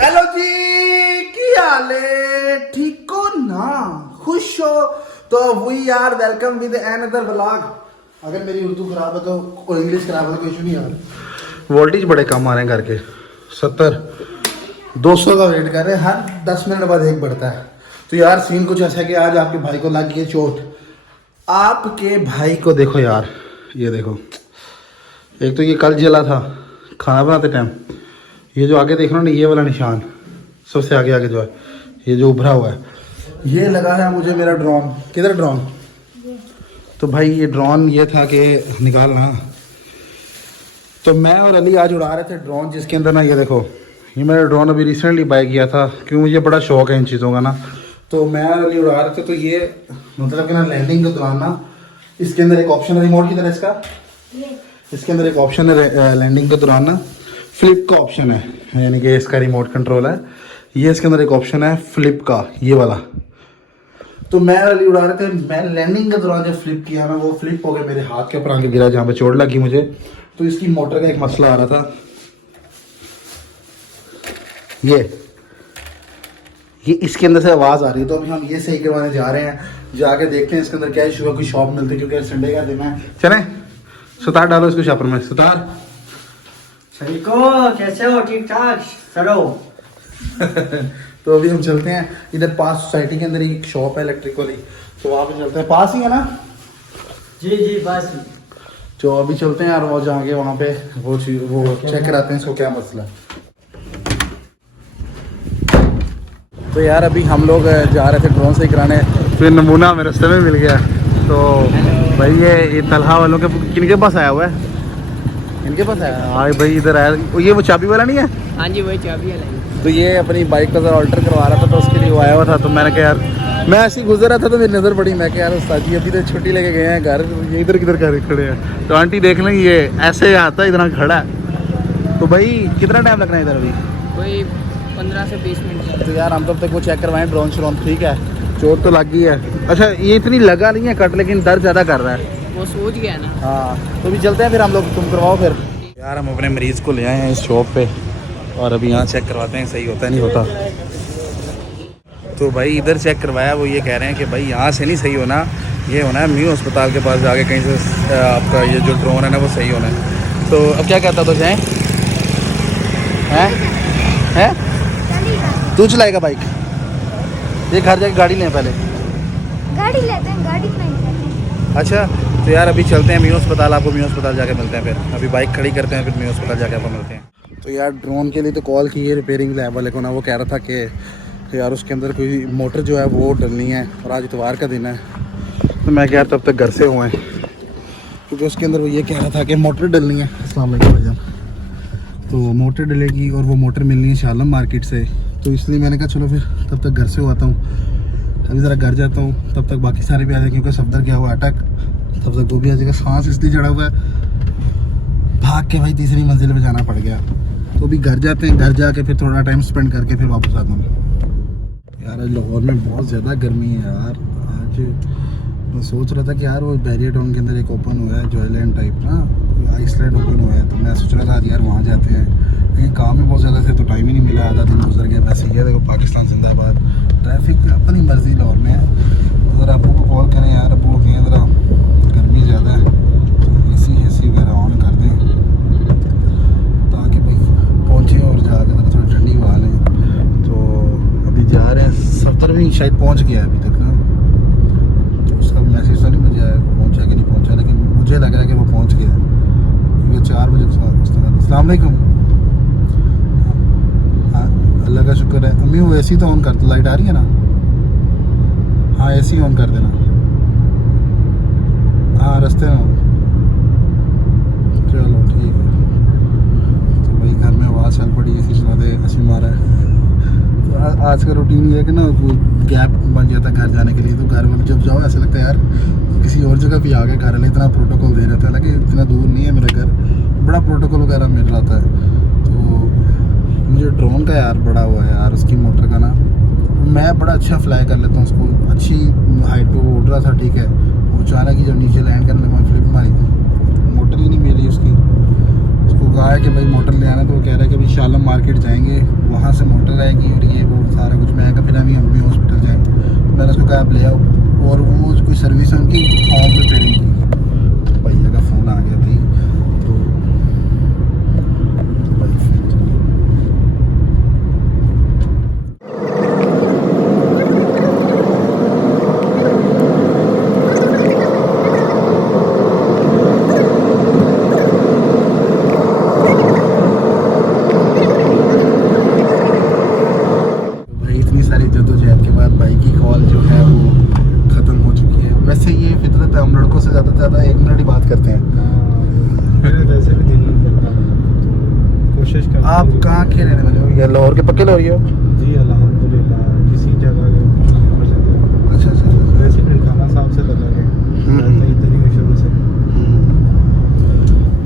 Hello जी, की हाल है? ठीक हो ना? खुश हो? तो वही यार, वेलकम विद अनदर व्लॉग। अगर मेरी उर्दू खराब है तो इंग्लिश खराब है तो कोई इशू नहीं यार। वोल्टेज बड़े कम आ रहे हैं घर के, 70-200 का वेट कर रहे हैं, हर 10 मिनट बाद एक बढ़ता है। तो यार सीन कुछ ऐसा है कि आज आपके भाई को लग गई चोट। आपके भाई को देखो यार, ये देखो, एक तो ये कल जला था खाना बनाते टाइम, ये जो आगे देख रहा हूँ ना, ये वाला निशान सबसे आगे आगे जो है, ये जो उभरा हुआ है, ये लगा है मुझे मेरा ड्रोन। किधर ड्रोन? तो भाई ये ड्रोन ये था कि निकालना, तो मैं और अली आज उड़ा रहे थे ड्रोन, जिसके अंदर ना ये देखो, ये मेरा ड्रोन अभी रिसेंटली बाय किया था क्योंकि मुझे बड़ा शौक है इन चीज़ों का ना। तो मैं और अली उड़ा रहे थे, तो ये मतलब कि ना लैंडिंग के दौरान ना इसके अंदर एक ऑप्शन है, रिमोट की तरह इसके अंदर एक ऑप्शन है लैंडिंग के दौरान ना, फ्लिप का ऑप्शन है, यानी कि इसका रिमोट कंट्रोल है। ये इसके अंदर एक ऑप्शन है फ्लिप का, ये वाला। तो मैं अली उड़ा रहे थे, मैं लैंडिंग के दौरान जब फ्लिप किया ना, वो फ्लिप हो गया मेरे हाथ के ऊपर आके गिरा, जहाँ पे चोट लगी मुझे। तो इसकी मोटर का एक मसला आ रहा था, ये इसके अंदर से आवाज़ आ रही है। तो अभी हम ये सही करवाने जा रहे हैं, जाके देखते हैं इसके अंदर क्या इशू है, कोई शॉप मिलती है क्योंकि संडे का दिन है। चलें, सुतार डालो इसको शापर में, सुतार। कैसे हो? ठीक ठाक चलो। तो अभी हम चलते हैं इधर पास, सोसाइटी के अंदर एक शॉप है इलेक्ट्रिक वाली, तो वहाँ पे चलते हैं। पास ही है ना? जी बस। तो अभी चलते हैं यार, वो जाके वहाँ पे वो चेक कराते हैं इसको क्या मसला है। तो यार अभी हम लोग जा रहे थे ड्रोन सही कराने, फिर नमूना हमें रास्ते में मिल गया। तो भाई ये तलहा वालों के किनके पास आया हुआ है? इनके पास आया? हाँ भाई इधर आया, ये वो चाबी वाला नहीं है? हाँ जी वही चाबी है। तो ये अपनी बाइक का ज़रा ऑल्टर करवा रहा था, तो उसके लिए वो आया हुआ था। तो मैंने कहा यार, मैं ऐसे ही गुजर रहा था तो मेरी नज़र पड़ी, मैं कहा यार उस्ताद जी अभी तो छुट्टी लेके गए हैं घर, ये इधर किधर कर खड़े हैं। तो आंटी देख लें, ये ऐसे आता है इतना खड़ा है। तो भाई कितना टाइम लगना है इधर अभी? कोई 15 से 20 मिनट। तो यार हम तब तक वो चेक करवाएं ड्रोन श्रोन, ठीक है? चोट तो लग गई है। अच्छा ये इतनी लगा नहीं है कट, लेकिन दर्द ज़्यादा कर रहा है। वो सूझ गया ना। हाँ तो अभी चलते हैं फिर हम लोग, तुम करवाओ फिर। यार हम अपने मरीज़ को ले आए हैं इस शॉप पे, और अभी यहाँ चेक करवाते हैं सही होता है नहीं होता। तो भाई इधर चेक करवाया, वो ये कह रहे हैं कि भाई यहाँ से नहीं सही होना, ये होना है म्यू अस्पताल के पास जाके कहीं से आपका ये जो ड्रोन है ना वो सही होना है। तो अब क्या कहता तो जाएँ? हैं तू चलाएगा बाइक? ये घर जाके गाड़ी लें, पहले गाड़ी लेते हैं, गाड़ी नहीं लेते हैं। अच्छा तो यार अभी चलते हैं म्यू अस्पताल, आपको म्यू अस्पताल जाके मिलते हैं। फिर अभी बाइक खड़ी करते हैं, फिर म्यू अस्पताल जाके आपको मिलते हैं। तो यार ड्रोन के लिए तो कॉल की है रिपेयरिंग लैब वाले को ना, वो कह रहा था कि यार उसके अंदर कोई मोटर जो है वो डलनी है, और आज इतवार का दिन है। तो मैं यार तब तक घर से हुए हैं, क्योंकि उसके अंदर वो ये कह रहा था कि मोटर डलनी है। अस्सलाम वालेकुम भाईजान। तो मोटर डलेगी और वो मोटर मिलनी है शालम मार्केट से, तो इसलिए मैंने कहा चलो फिर तब तक घर से आता हूँ। अभी ज़रा घर जाता हूँ, तब तक बाकी सारे भी आ जाए, क्योंकि सफदर गया हुआ अटक, तब तक वो भी आ जाएगा। सांस इसलिए चढ़ा हुआ है, भाग के भाई तीसरी मंजिल पे जाना पड़ गया। तो अभी घर जाते हैं, घर जाके फिर थोड़ा टाइम स्पेंड करके फिर वापस आता हूँ। यार लाहौर में बहुत ज़्यादा गर्मी है यार। आज मैं सोच रहा था कि यार वो बैरियर टाउन के अंदर एक ओपन हुआ है जॉयलैंड टाइप ना, आइसलैंड ओपन हुआ है, तो मैं सोच रहा था यार वहाँ जाते हैं, लेकिन काम में बहुत ज़्यादा थे तो टाइम ही नहीं मिला, आधा दिन गुजर गया। वैसे ये देखो पाकिस्तान जिंदाबाद, ट्रैफिक अपनी मर्जी लाहौर में है। ज़रा अबू को कॉल करें यार, अबू कहें ज़रा गर्मी ज़्यादा है, ए सी वगैरह ऑन कर दें ताकि भाई पहुँचे और जाकर ज़रा थोड़ी ठंडी हवा लें। तो अभी जा रहे हैं, सफदर भी शायद पहुँच गया अभी तक ना, तो उसका मैसेज तो नहीं मुझे आया पहुँचा कि नहीं पहुँचा, लेकिन मुझे लग रहा है कि वो पहुँच गया, क्योंकि 4 बजे अस्सलाम वालेकुम। हाँ अल्लाह का शुक्र है। अम्मी वो एसी तो ऑन कर दो, लाइट आ रही है ना? हाँ एसी ऑन कर देना। हाँ रास्ते में हो, चलो ठीक है। तो भाई घर में आवाज़ चल पड़ी, एसी चला दे, हंसी मारा है। तो आज का रूटीन ये है कि ना गैप बन जाता है घर जाने के लिए, तो घर में जब जाओ ऐसा लगता है यार किसी और जगह भी आ गए, घर वाले इतना प्रोटोकॉल दे रहे थे, हालांकि इतना दूर नहीं है मेरा घर, बड़ा प्रोटोकॉल वगैरह मिल रहा था। तो मुझे ड्रोन का यार बड़ा हुआ है यार, उसकी मोटर का ना, मैं बड़ा अच्छा फ्लाई कर लेता हूँ उसको, अच्छी हाइट पे वो उड़ रहा था, ठीक है। वो अचानक ही जब नीचे लैंड करने में फ्लिप मारी थी, मोटर ही नहीं मिली उसकी, उसको कहा है कि भाई मोटर ले आना, तो वो कह रहा है कि भाई शालम मार्केट जाएंगे, वहाँ से मोटर आएगी और ये वो सारा कुछ। मैं कहा फिर हम भी हॉस्पिटल जाएँ, तो मैंने उसको कहा आप ले आओ। और वो कोई सर्विस है उनकी होम रिपेयरिंग की। भैया का फ़ोन आ गया भाई, तो भाई इतनी सारी जद्दोजहद के बाद भाई की कॉल जो है वो ख़त्म हो चुकी है। वैसे ये फितरत है, हम लड़कों से ज़्यादा 1 मिनट ही बात करते हैं। मेरे वैसे भी दिल नहीं करता, कोशिश करता हूं। आप कहाँ के रहने वाले हो? ये लाहौर के पक्के लाहौरी हो? जी अल्हम्दुलिल्लाह, किसी जगह के हो जाता है। अच्छा। रेसिडेंट खाना साहब से लगा है, रहता ही इतनी शुरू से।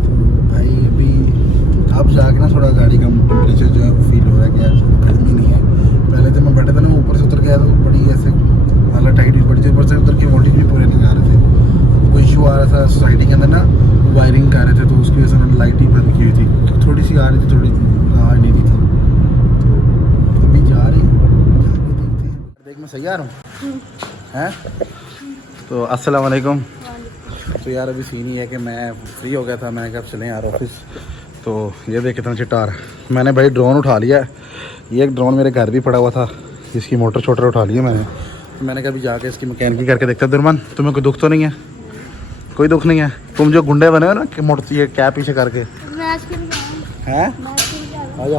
तो भाई अभी अब जाके ना थोड़ा गाड़ी का टेम्परेचर जो है वो फील हो रहा है कि यार गर्मी नहीं है। पहले जब मैं बैठा था ना, ऊपर से उतर गया तो बड़ी ऐसे हालत टाइट हुई पड़ी थी। ऊपर से उतर के वोल्टेज भी पूरे नहीं आ रहे थे, कोई इशू आ रहा था सोसाइटी के अंदर ना, वायरिंग कर रहे थे, तो उसकी वजह से उन्होंने लाइट ही बंद की हुई थी, थोड़ी सी आ रही थी, थोड़ी आ नहीं रही थी। तो अभी जा रही देखते हैं। देख मैं सही आ रहा हूँ हैं? तो अस्सलाम वालेकुम। तो यार अभी सीन ही है कि मैं फ्री हो गया था, मैंने कहा चलें यार ऑफिस। तो ये देख कितना चिट्टार, मैंने भाई ड्रोन उठा लिया है। ये एक ड्रोन मेरे घर भी पड़ा हुआ था, इसकी मोटर छोटर उठा ली है मैंने। तो मैंने कहा अभी जाके इसकी मैकेनिकी करके देखता। दुरमान तुम्हें कोई दुख तो नहीं है? कोई दुख नहीं है? तुम जो गुंडे बने हो ना कि मोटर ये क्या पीछे करके हैं? आ जा।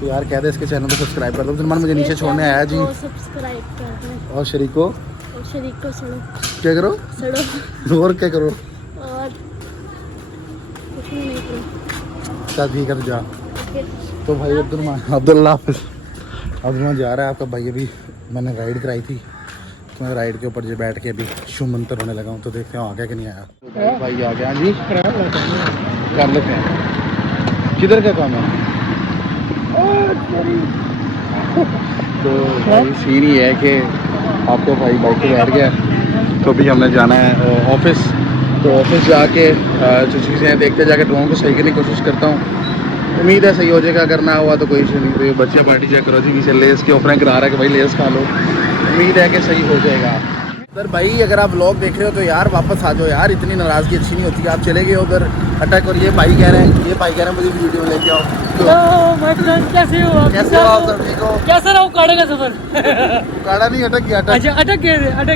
तो यार कह दे इसके चैनल को सब्सक्राइब कर दो। दुरमान मुझे नीचे छोड़ने आया जी, सब्सक्राइब कर दो और शरीक को और शरीक को सड़ो क्या करो सड़ो और क्या करो। और कुछ भी नहीं करो। चल ठीक है तो जा। ओके। तो भाई अब्दुल्ला हाफिज़। अब्दुल्ला जा रहा है आपका भाई। अभी मैंने राइड कराई थी, तो मैं राइड के ऊपर जो बैठ के अभी शुभ मंत्र होने लगा हूँ। तो देखते हैं आ गया कि नहीं आया। तो भाई आ गया जी, कर लेते हैं। किधर का काम है? तो भाई सीन ही है कि आपका भाई बाइक पे बैठ गया, तो अभी हमने जाना है ऑफिस। तो ऑफिस जाके जो चीज़ें देखते जाके ड्रोन को सही करने की कोशिश करता हूँ। उम्मीद है सही हो जाएगा, अगर ना हुआ तो कोई इशू नहीं। तो ये बच्चे पार्टी चेक करो जी, पीछे लेस की ऑफरिंग करा रहा है कि भाई लेस खा लो। उम्मीद है कि सही हो जाएगा। सर भाई अगर आप व्लॉग देख रहे हो तो यार वापस आ जाओ यार, इतनी नाराज़गी अच्छी नहीं होती। आप चले गए उधर अटैक, और ये भाई कह रहे हैं मुझे वीडियो में लेके आओ। कैसे हो आप? कैसे हो आप सब? ठीक हो? कैसा रहा काड़े का सफर? काड़ा नहीं, अटक गया। अच्छा अटक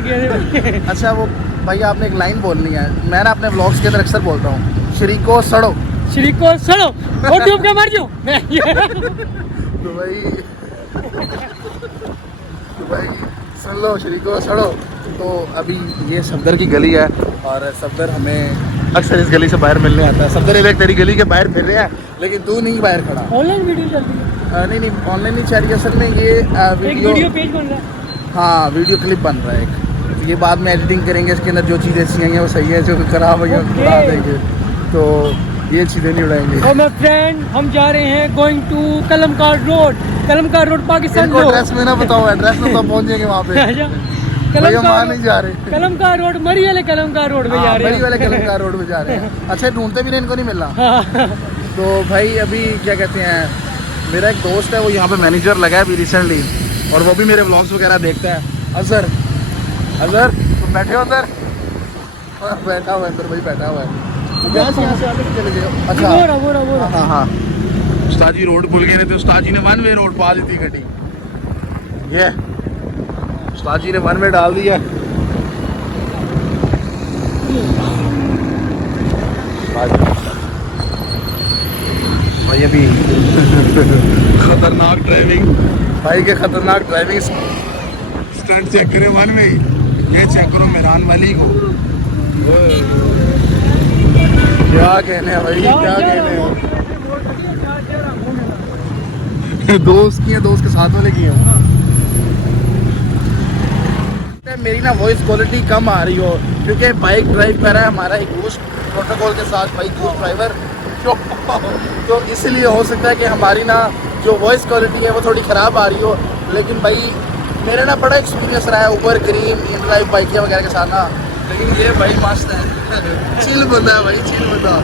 गए। अच्छा वो भाई आपने एक लाइन बोलनी है, मैं ना अपने व्लॉग्स के अंदर अक्सर बोलता हूँ, शरीक को सड़ो। शरीक को सड़ो और डूब के मर जाओ। तो भाई सुन लो, शरीक को सड़ो। तो अभी ये सफदर की गली है, और सफदर हमें अक्सर इस गली से बाहर मिलने आता है। सफदर एक तेरी गली के बाहर फिर रहे हैं, लेकिन तू नहीं बाहर खड़ा। ऑनलाइन वीडियो चल रही है? नहीं ऑनलाइन नहीं चल रही, असल में ये वीडियो पेज बन रहा है। हाँ वीडियो क्लिप बन रहा है एक। तो ये बाद में एडिटिंग करेंगे, इसके अंदर जो चीज़ें अच्छी हैं वो सही है, जो खराब है वो उड़ा देंगे। तो ये चीज़ें नहीं उड़ाएंगे। और मेरे फ्रेंड हम जा रहे हैं going to Kalamkar road Pakistan. Address में ना बताओ, एड्रेस में तो पहुँच जाएंगे वहाँ पे। वहाँ नहीं जा रहे। कलमकार रोड मरी वाले कलमकार रोड पे जा रहे हैं। मरी वाले कलमकार रोड पे जा रहे हैं। अच्छा ढूंढते भी नहीं, इनको नहीं मिलना। तो भाई अभी क्या कहते हैं, मेरा एक दोस्त है वो यहाँ पे मैनेजर लगा है अभी रिसेंटली, और वो भी मेरे व्लॉग्स वगैरह देखता है। अजहर तुम बैठे हो उधर? बैठा हुआ है अंदर भाई, बैठा हुआ है। यहाँ से आगे चले गए। अच्छा हाँ उस्ताद जी रोड भूल गए थे, तो उस्ताद जी ने 1 वे रोड पा दी थी गड्डी। ये उस्ताद जी ने 1 वे डाल दिया। भाई अभी खतरनाक ड्राइविंग, भाई के खतरनाक ड्राइविंग स्टंट चेक करें 1 वे। ये चेक करो मेहरान वाली को, क्या कहने हैं भाई, क्या कहने हैं। दोस्त की है, दोस्त के साथ वाले की है। मेरी ना वॉइस क्वालिटी कम आ रही हो, क्योंकि बाइक ड्राइव कर रहा है हमारा एक दोस्त प्रोटोकॉल के साथ, भाई दोस्त ड्राइवर। तो इसलिए हो सकता है कि हमारी ना जो वॉइस क्वालिटी है वो थोड़ी ख़राब आ रही हो। लेकिन भाई मेरा ना बड़ा एक्सपीरियंस रहा है Uber green in drive bike वगैरह के साथ ना। लेकिन ये भाई मस्त है। चिल बंदा है भाई, चिल बंदा।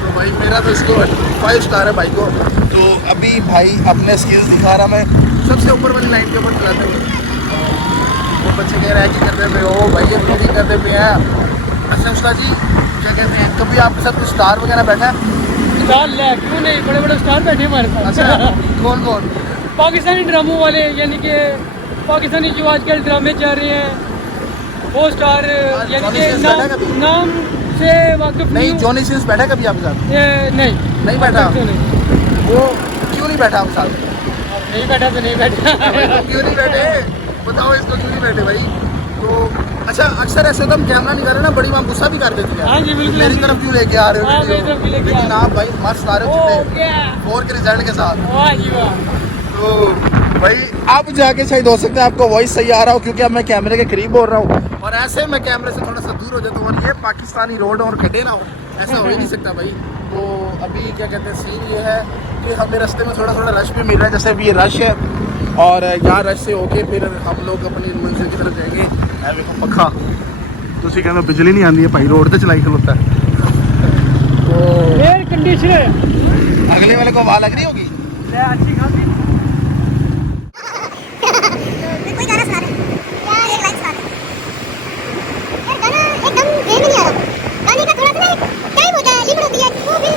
तो भाई मेरा तो इसको 5 स्टार है भाई को। तो अभी भाई अपने स्किल्स दिखा रहा मैं सबसे ऊपर वाली लाइन के ऊपर चलाते हुए। वो बच्चे कह रहे हैं कि करते पे हो भाई, ये ब्रीदिंग करते पे हैं। अच्छा उस्ताद जी क्या कहते हैं, कभी आपके साथ कुछ स्टार वगैरह बैठा है? स्टार ले क्यों नहीं, बड़े बड़े स्टार बैठे हमारे साथ। अच्छा कौन कौन? पाकिस्तानी ड्रामों वाले, यानी कि पाकिस्तानी जो आजकल ड्रामे चल रहे हैं वो स्टार, यानी जॉनी कि सिंस बैठा कभी? नाम से वाकिफ नहीं, जॉनी सिंस बैठा कभी आपके साथ? नहीं बैठा? तो नहीं। वो क्यों नहीं बैठा आपके साथ? नहीं बैठा तो नहीं बैठा। क्यों नहीं बैठे बताओ इसको, क्यों नहीं बैठे भाई? तो अच्छा अक्सर ऐसे तो हम कैमरा नहीं कर रहे ना, बड़ी माँ गुस्सा भी कर देती है। हाँ जी बिल्कुल। मेरी तरफ क्यों लेके आ रहे हो? हाँ, मेरी तरफ भी लेके आ रहे हो। लेकिन आप भाई मस्त आ रहे हो 4 के रिजल्ट के साथ। वाह जी वाह। तो भाई अब जाके शायद हो सकता है आपको वॉइस सही आ रहा हो, क्योंकि अब मैं कैमरे के करीब बोल रहा हूँ और ऐसे मैं कैमरे से थोड़ा सा दूर हो जाता हूँ और ये पाकिस्तानी रोड और खड्डे ना हो, ऐसा हो ही नहीं सकता भाई। तो अभी क्या कहते हैं सीन ये है कि हमें रास्ते में थोड़ा थोड़ा रश भी मिल रहा है, जैसे अभी ये रश है और यहाँ रश से होके फिर हम लोग अपनी मंजिल की तरफ जाएंगे। है देखो पखा तो कहते बिजली नहीं आती है भाई, रोड से चलाई खलोता है। तो एयर कंडीशनर अगले वाले को आवाज लग रही होगी। अच्छी खासी। कोई गाना सुना दे यार, एक लाइन सुना दे यार। गाना एकदम जेब में नहीं आ रहा, गाने का थोड़ा सा ना टाइम होता है, लिमिट होती है, वो भी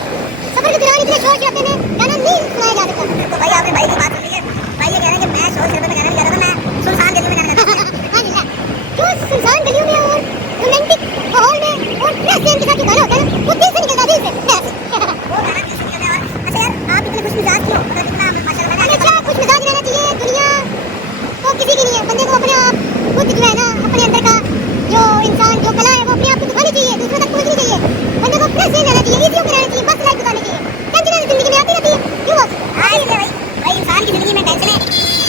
सफर के दौरान इतने शोर शराबे में गाना नहीं सुनाया जा सकता। तो भाई आपने भाई की बात सुनी है, भाई ये कह रहे हैं कि मैं शोर शराबे में गाना नहीं गा रहा था, मैं सुनसान गलियों में गाना गा रहा था। हां जी क्यों सुनसान गलियों में और रोमांटिक माहौल में और प्रेसिडेंट के साथ जो गाना होता है वो दिल से निकलता है, दिल से वो गाना क्यों सुन रहे हैं? अच्छा यार आप इतने खुश मिजाज क्यों, मतलब कितना माशाल्लाह। अच्छा खुश मिजाज रहना चाहिए, दुनिया तो किसी की नहीं है, बंदे को अपने आप खुद जो है ना अपने अंदर का जो इंसान जो कला है वो अपने आप को दिखानी चाहिए, दूसरों तक पहुंचनी चाहिए। बंदे को फ्रेश रहना चाहिए, इजी होकर रहना चाहिए, बस लाइफ बितानी चाहिए। टेंशन जिंदगी में आती रहती है क्यों बस? हां ये भाई भाई इंसान की जिंदगी में टेंशन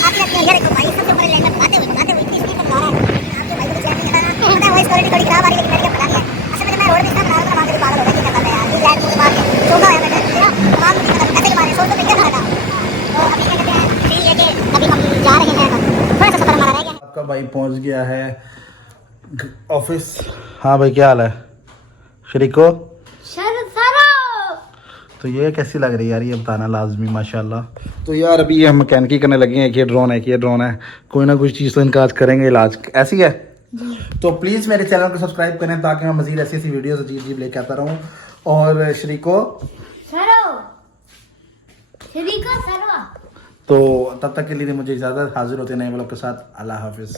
आती रहती है। यार देखो भाई सबसे बड़े लाइन में बातें हुई इतनी स्पीड में बता रहा है आपके भाई को चैन नहीं लगा ना, पता है वॉइस क्वालिटी थोड़ी खराब आ रही है, लेकिन मैंने क्या पता नहीं है। असल में मैं रोड पे इतना बना रहा था वहां पे पागल हो गया, क्या करता है यार ये लाइन मुझे मार के चौका है बैठा है ना, तमाम मुझे पता कैसे मारे सोच तो क्या फायदा। तो अभी क्या कहते हैं फिर ये कि अभी हम जा रहे हैं, थोड़ा सा सफर हमारा रह गया। आपका भाई पहुंच गया है ऑफिस। हाँ भाई क्या हाल है शरीको? तो ये कैसी लग रही है यार, ये बताना लाजमी माशाल्लाह। तो यार अभी ये हम मैकेनिकी करने लगे हैं कि ये ड्रोन है कि ये ड्रोन है, कोई ना कुछ चीज़ तो इनका आज करेंगे इलाज, ऐसी है। तो प्लीज़ मेरे चैनल को सब्सक्राइब करें ताकि मैं मज़ीद ऐसी ऐसी वीडियोस अजीब अजीब लेके आता रहूँ। और शरीको तो तब तक के लिए मुझे इजाज़त, हाजिर होते नए व्लॉग के साथ। अल्लाह हाफिज़।